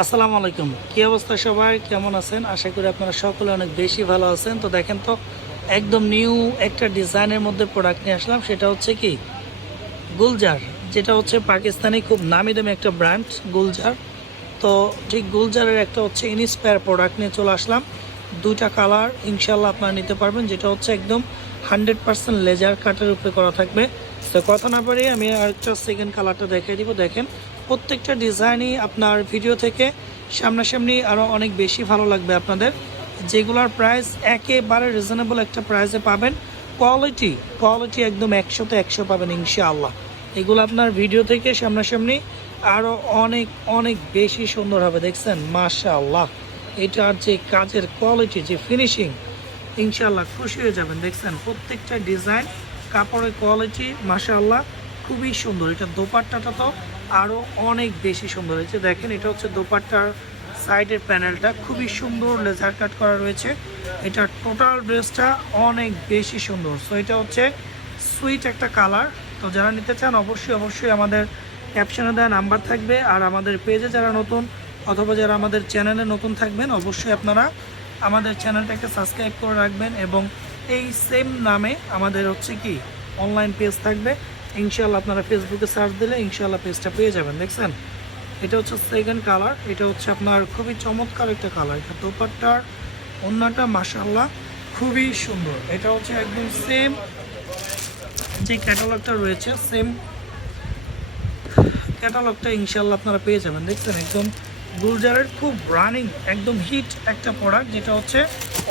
আসসালামু আলাইকুম। কি অবস্থা সবাই, কেমন আছেন? আশা করি আপনারা সকলে অনেক বেশি ভালো আছেন। তো দেখেন তো, একদম নিউ একটা ডিজাইনের মধ্যে প্রোডাক্ট নিয়ে আসলাম। সেটা হচ্ছে কি গুলজার, যেটা হচ্ছে পাকিস্তানি খুব নামি দামি একটা ব্র্যান্ড গুলজার। তো ঠিক গুলজারের একটা হচ্ছে ইনস্পায়ার প্রোডাক্ট নিয়ে চলে আসলাম। দুইটা কালার ইনশাল্লাহ আপনারা নিতে পারবেন, যেটা হচ্ছে একদম 100% লেজার কাটের উপরে করা থাকবে। তো কথা না পারি আমি আরেকটা সেকেন্ড কালারটা দেখিয়ে দিব। দেখেন প্রত্যেকটা ডিজাইনই আপনার ভিডিও থেকে সামনাসামনি আরও অনেক বেশি ভালো লাগবে আপনাদের, যেগুলোর প্রাইস একেবারে রিজনেবল একটা প্রাইসে পাবেন। কোয়ালিটি একদম 100তে 100 পাবেন ইনশাআল্লাহ। এগুলো আপনার ভিডিও থেকে সামনাসামনি আরও অনেক অনেক বেশি সুন্দর হবে। দেখছেন মাশাআল্লাহ, এটার যে কাজের কোয়ালিটি, যে ফিনিশিং, ইনশাআল্লাহ খুশি হয়ে যাবেন। দেখছেন প্রত্যেকটা ডিজাইন, কাপড়ের কোয়ালিটি মাশাআল্লাহ খুবই সুন্দর। এটা দোপাট্টাটা তো আরও অনেক বেশি সুন্দর হয়েছে। দেখেন এটা হচ্ছে দোপাট্টার সাইডের প্যানেলটা খুবই সুন্দর লেজার কাট করা রয়েছে। এটা টোটাল ড্রেসটা অনেক বেশি সুন্দর। সো এটা হচ্ছে সুইট একটা কালার। তো যারা নিতে চান অবশ্যই আমাদের ক্যাপশনে দেওয়া নাম্বার থাকবে, আর আমাদের পেজে যারা নতুন অথবা যারা আমাদের চ্যানেলে নতুন থাকবেন অবশ্যই আপনারা আমাদের চ্যানেলটাকে সাবস্ক্রাইব করে রাখবেন। এবং এই সেম নামে আমাদের হচ্ছে কি অনলাইন পেজ থাকবে ইনশাআল্লাহ। আপনারা ফেসবুকে সার্চ দিলে ইনশাআল্লাহ পেজটা পেয়ে যাবেন। দেখছেন এটা হচ্ছে সেকেন্ড কালার। এটা হচ্ছে আপনার খুবই চমৎকার একটা কালার। এটা দোপাট্টার ওন্নাটা মাশাআল্লাহ খুবই সুন্দর। এটা হচ্ছে একদম সেম যে ক্যাটালগটা রয়েছে, সেম ক্যাটালগটা ইনশাআল্লাহ আপনারা পেয়ে যাবেন। দেখছেন একদম গুলজারের খুব রানিং একদম হিট একটা প্রোডাক্ট, যেটা হচ্ছে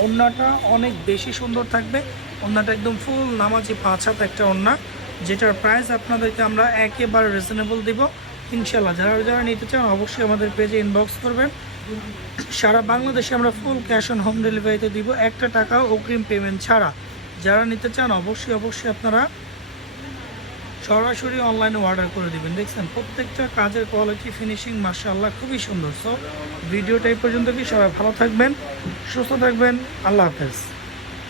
ওন্নাটা অনেক বেশি সুন্দর থাকবে। ওন্নাটা একদম ফুল নামাজি 5 হাত একটা ওন্না, যেটার প্রাইস আপনাদেরকে আমরা একেবারে রিজনেবল দিব ইনশাআল্লাহ। যারা নিতে চান অবশ্যই আমাদের পেজে ইনবক্স করবেন। সারা বাংলাদেশে আমরা ফুল ক্যাশ অন হোম ডেলিভারিতে দিব, একটা টাকাও অগ্রিম পেমেন্ট ছাড়া। যারা নিতে চান অবশ্যই আপনারা সরাসরি অনলাইনে অর্ডার করে দিবেন। দেখছেন প্রত্যেকটা কাজের কোয়ালিটি, ফিনিশিং মাশাআল্লাহ খুবই সুন্দর। সো ভিডিওটা এই পর্যন্ত, কি সবাই ভালো থাকবেন, সুস্থ থাকবেন, আল্লাহ হাফেজ।